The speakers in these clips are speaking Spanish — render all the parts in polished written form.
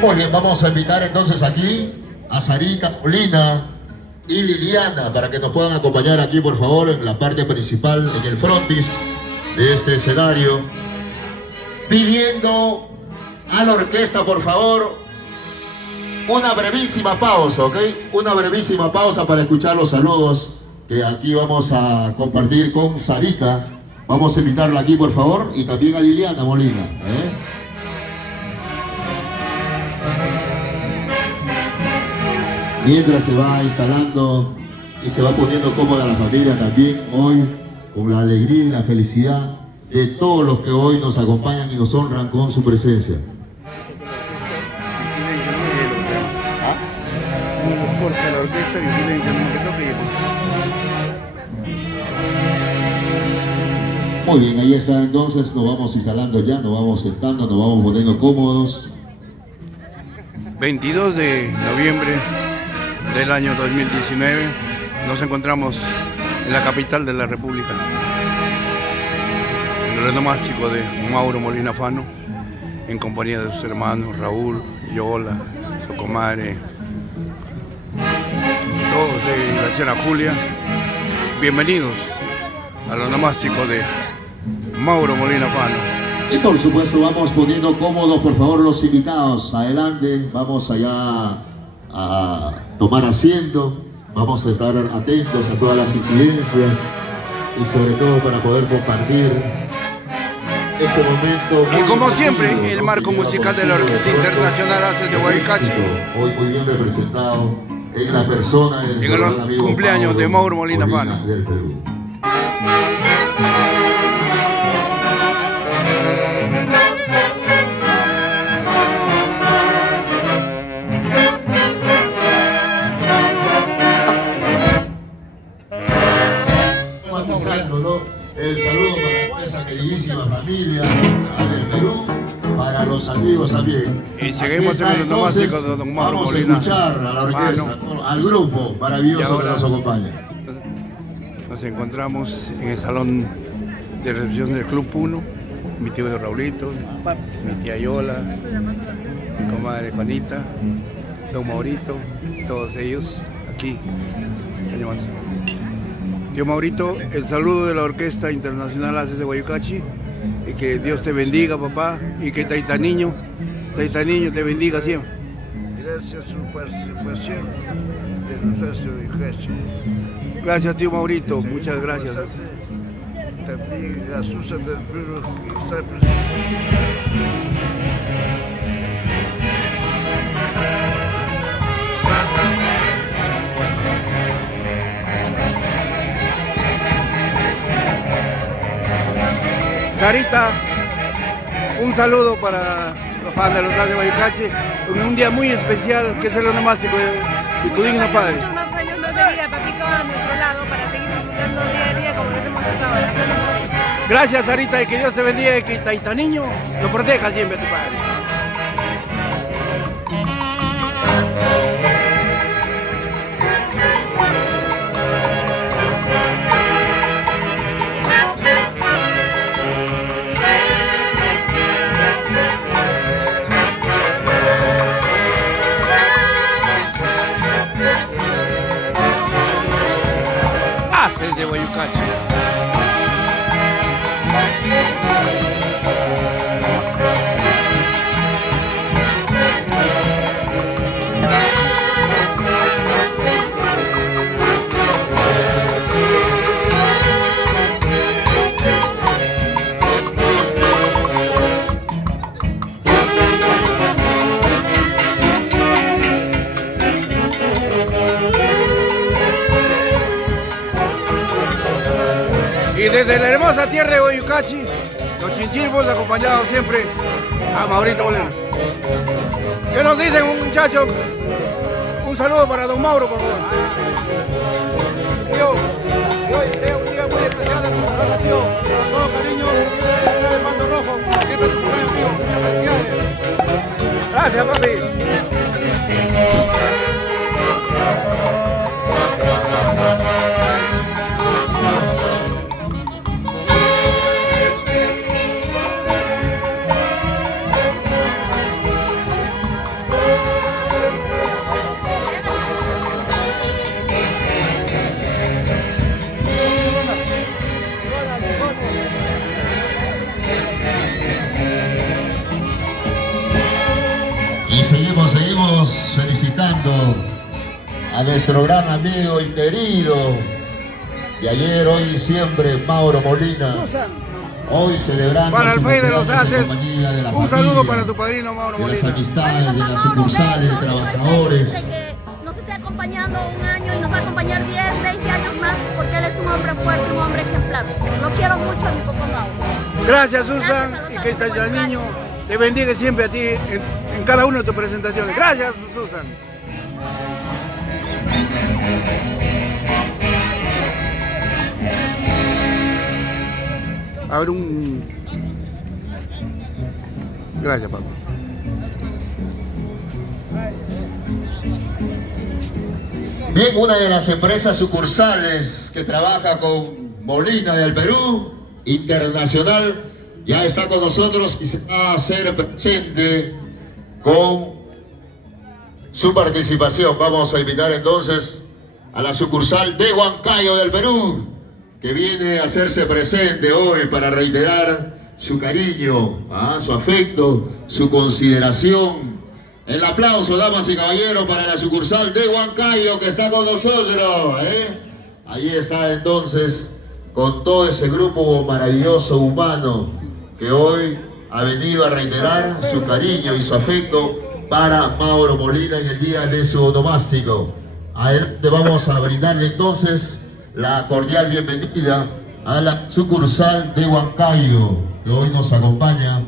Muy bien, vamos a invitar entonces aquí a Sarita, Molina y Liliana para que nos puedan acompañar aquí, por favor, en la parte principal, en el frontis de este escenario, pidiendo a la orquesta, por favor, una brevísima pausa, ¿ok? Una brevísima pausa para escuchar los saludos que aquí vamos a compartir con Sarita. Vamos a invitarla aquí, por favor, y también a Liliana Molina, Mientras se va instalando y se va poniendo cómoda la familia también hoy, con la alegría y la felicidad de todos los que hoy nos acompañan y nos honran con su presencia. Muy bien, ahí está, entonces nos vamos instalando ya, nos vamos sentando, nos vamos poniendo cómodos. 22 de noviembre del año 2019 nos encontramos en la capital de la República, en el renomástico de Mauro Molina Fano, en compañía de sus hermanos Raúl, Yola, su comadre, todos de la señora Julia. Bienvenidos al renomástico de Mauro Molina Fano. Y por supuesto vamos poniendo cómodos, por favor, los invitados. Adelante, vamos allá a tomar asiento. Vamos a estar atentos a todas las incidencias y sobre todo para poder compartir este momento. Y como siempre, el marco musical de la Orquesta Internacional Aces de Guaycachi. Hoy muy bien representado en la persona del en el cumpleaños de Mauro Molina Fano. Del Perú. El saludo para esa queridísima familia del Perú, para los amigos también. Y seguimos en el renomástico de don Mauro Molina. Molina. Vamos a escuchar a la orquesta, al grupo maravilloso que nos acompaña. Nos encontramos en el salón de recepción del Club 1, mi tío Raulito, mi tía Yola, mi comadre Juanita, don Maurito, todos ellos aquí. Tío Maurito, el saludo de la Orquesta Internacional Aces de Guaycachi, y que Dios te bendiga, papá, y que Taita Niño te bendiga siempre. Gracias a su participación de nuestro Guaycachi. Gracias, tío Maurito, muchas gracias. También a Susan del Perú, que está presente. Sarita, un saludo para los fans de los Aces de Guaycachi, en un día muy especial que es el onomástico de tu digno padre. Muchos más años más de vida, papito, a nuestro lado para seguir disfrutando día a día como lo hacemos hasta ahora. Gracias, Sarita, y que Dios te bendiga y que Taita Niño lo proteja siempre a tu padre. Aces de Guaycachi. Y desde la hermosa tierra de Guaycachi, los chinchilbos acompañados siempre a Maurito Molina. ¿Qué nos dicen, muchachos? Un saludo para don Mauro, por favor. Tío, que hoy sea un día muy especial en tu persona, tío. Con todo cariño, el mando rojo, siempre tu cumpleaños, tío. Muchas felicidades. Gracias, papi. a nuestro gran amigo y querido de ayer, hoy y siempre, Mauro Molina. Hoy celebrando para el su País de los cumpleaños en Haces, compañía de la un familia, saludo para tu padrino Mauro de las Molina. amistades, de las Mauro, sucursales, de besos, trabajadores. estoy feliz de que nos esté acompañando un año y nos va a acompañar 10, 20 años más, porque él es un hombre fuerte, un hombre ejemplar. Lo quiero mucho a mi papá Mauro. Gracias, Susan, Gracias a los y que Haces de el Buen niño te bendiga siempre a ti en cada una de tus presentaciones. Gracias, Susan. A ver, Gracias, papi. Bien, una de las empresas sucursales que trabaja con Molina del Perú, internacional, ya está con nosotros y se va a hacer presente con su participación. Vamos a invitar entonces a la sucursal de Huancayo del Perú, que viene a hacerse presente hoy para reiterar su cariño, su afecto, su consideración. El aplauso, damas y caballeros, para la sucursal de Huancayo que está con nosotros. Allí está entonces con todo ese grupo maravilloso humano que hoy ha venido a reiterar su cariño y su afecto para Mauro Molina en el día de su onomástico. Adelante, vamos a brindarle entonces la cordial bienvenida a la sucursal de Huancayo, que hoy nos acompaña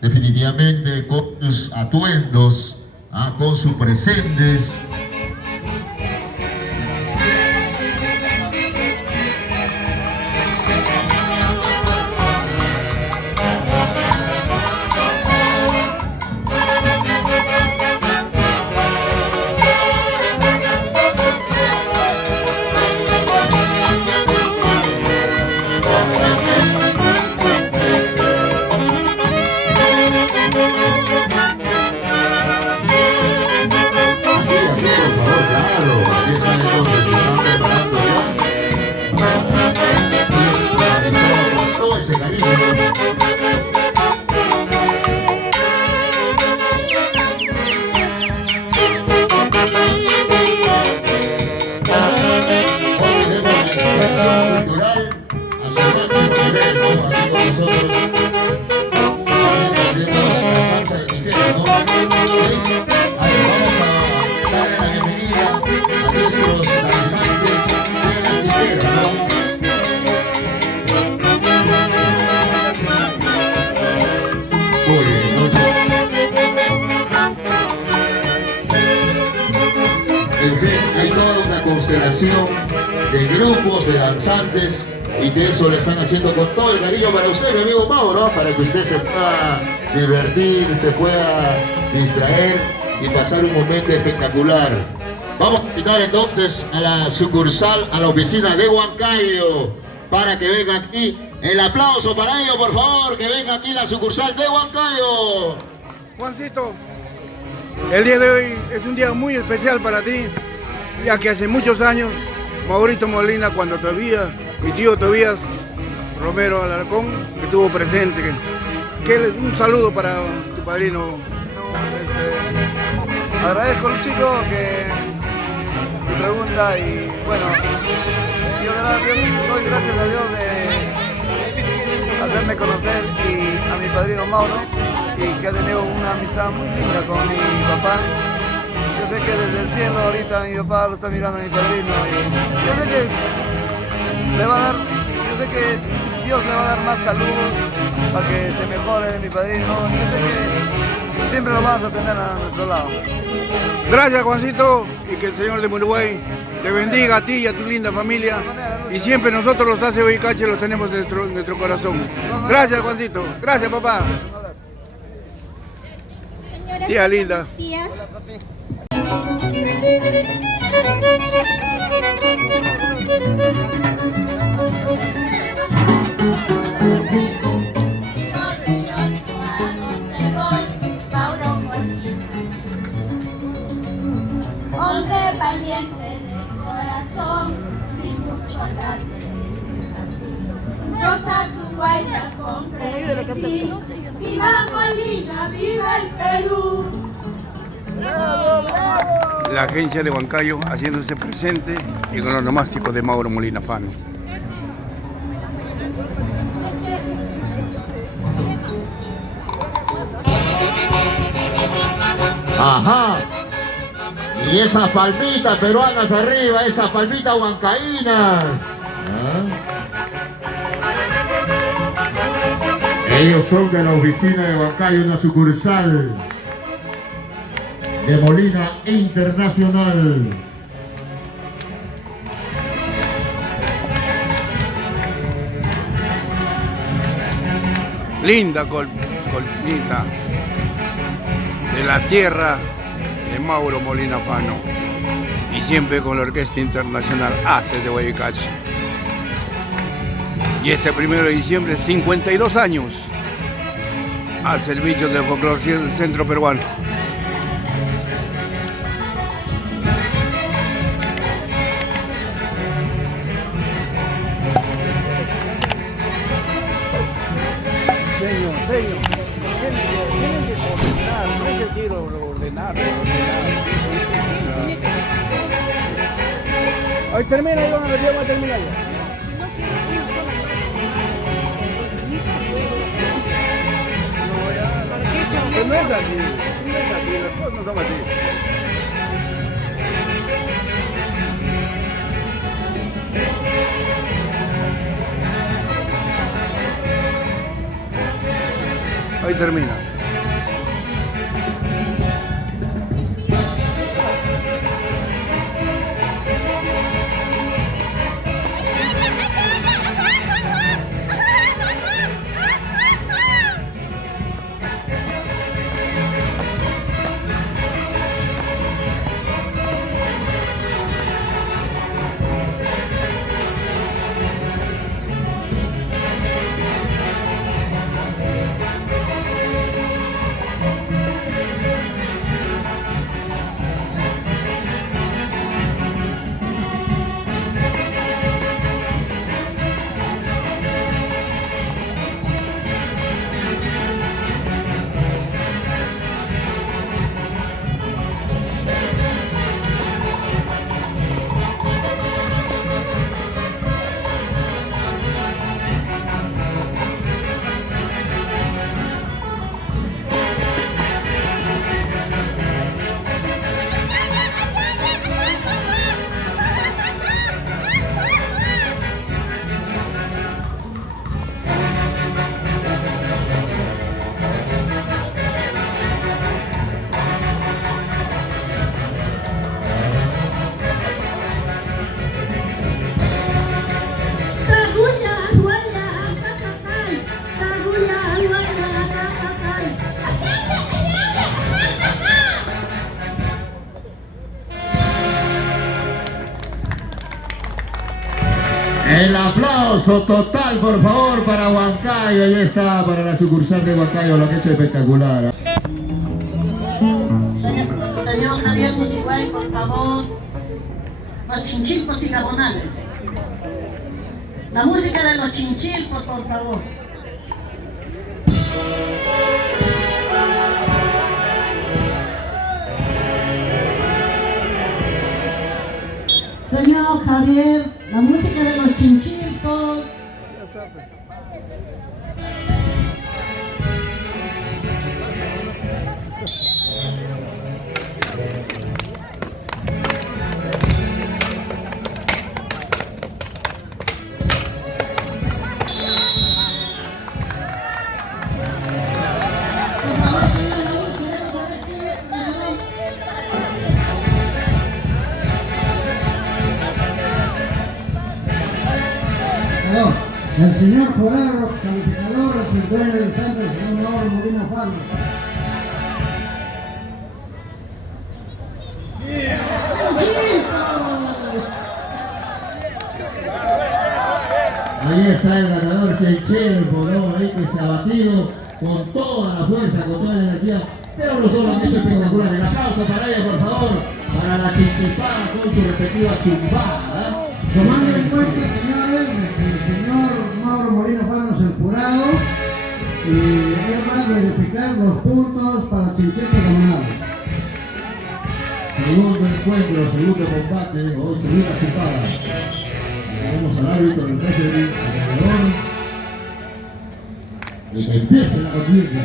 definitivamente con sus atuendos, con sus presentes. En fin, hay toda una constelación de grupos, de danzantes, y de eso le están haciendo con todo el cariño para usted, mi amigo Mauro, para que usted se pueda divertir, se pueda distraer y pasar un momento espectacular. Vamos a invitar entonces a la sucursal, a la oficina de Huancayo, para que venga aquí. El aplauso para ellos, por favor, que venga aquí la sucursal de Huancayo. Juancito, el día de hoy es un día muy especial para ti, ya que hace muchos años Maurito Molina, cuando todavía mi tío Tobías Romero Alarcón estuvo presente, un saludo para tu padrino. Agradezco al chico que me pregunta y bueno, yo doy gracias a Dios de hacerme conocer y a mi padrino Mauro, y que ha tenido una amistad muy linda con mi papá. Yo sé que desde el cielo ahorita mi papá lo está mirando a mi padrino y yo sé que Dios le va a dar más salud para que se mejore mi padrino. Yo sé que siempre lo vamos a tener a nuestro lado. Gracias, Juancito, y que el Señor de Uruguay te bendiga a ti y a tu linda familia, y siempre nosotros los Haces Oicache los tenemos en nuestro corazón. Gracias, Juancito. Gracias, papá. Señoras, Tía linda. Tías. Hombre valiente de corazón, sin mucho alarde, es así. Rosa su guaya con frenesí. ¡Viva Molina, viva el Perú! ¡Bravo, bravo! la agencia de Huancayo haciéndose presente y con los nomásticos de Mauro Molina Fano. Ajá. Y esas palmitas peruanas arriba, esas palmitas huancaínas. Ellos son de la oficina de Huancayo, una sucursal de Molina Internacional. Linda colnita de la tierra de Mauro Molina Fano y siempre con la Orquesta Internacional ACES de Guayacache. Y este 1 de diciembre, 52 años al servicio del folclore del centro peruano. Señor, tienen que ordenar, no es el tiro ordenar. Hoy termina, yo voy a terminar ya. No es así, las cosas no son así. Hoy termina. El aplauso total, por favor, para Huancayo. Ahí está, para la sucursal de Huancayo, lo que ha hecho espectacular. Señor Javier Musiguay, por favor, los chinchilpos y gabonales. La música de los chinchilpos, por favor. Señor Javier, la música de los chinchilpos. El señor Joraro, calificador, es el dueño del centro, el señor Mauro Molina Fano. Ahí está el ganador Chenchilpo, ¿no? Ahí que se ha batido con toda la fuerza, con toda la energía, pero los dos lo han hecho espectacular. El aplauso para ella, por favor, para la Chinchipada con su respectiva zumbada. Tomando en cuenta, señores, que el señor Mauro Molina Fano es el jurado y él va a verificar los puntos para Chinchilpo Comunal. Segundo encuentro, segundo combate, hoy segunda chupada. Tenemos al árbitro, el referee, al ganador. Y que empiece la contienda.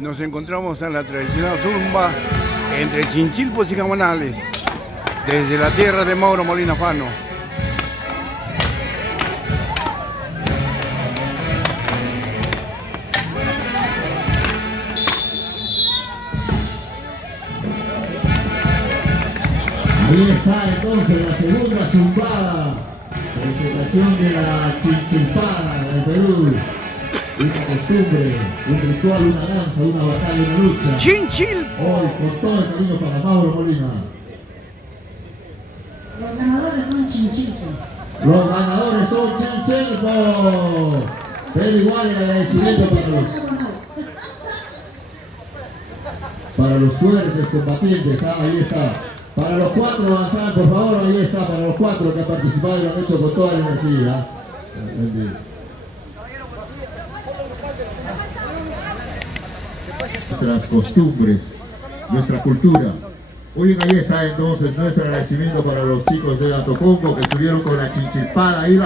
Nos encontramos en la tradicional zumba entre Chinchilpos y Camonales, desde la tierra de Mauro Molina Fano. Ahí está entonces la segunda zumbada, presentación de la chinchilpada del Perú. Una costumbre, un ritual, una danza, una batalla, una lucha. ¡Chinchilpo! Hoy con todo el cariño para Mauro Molina. Los ganadores son Chinchilpo. Los ganadores son Chinchilpo. Pero igual el agradecimiento para los fuertes combatientes. Ahí está. Para los 4 avanzar, por favor, ahí está. Para los 4 que han participado y lo han hecho con toda la energía. Nuestras costumbres, nuestra cultura. Muy bien, ahí está entonces nuestro agradecimiento para los chicos de Atocongo que estuvieron con la chinchilpada ahí.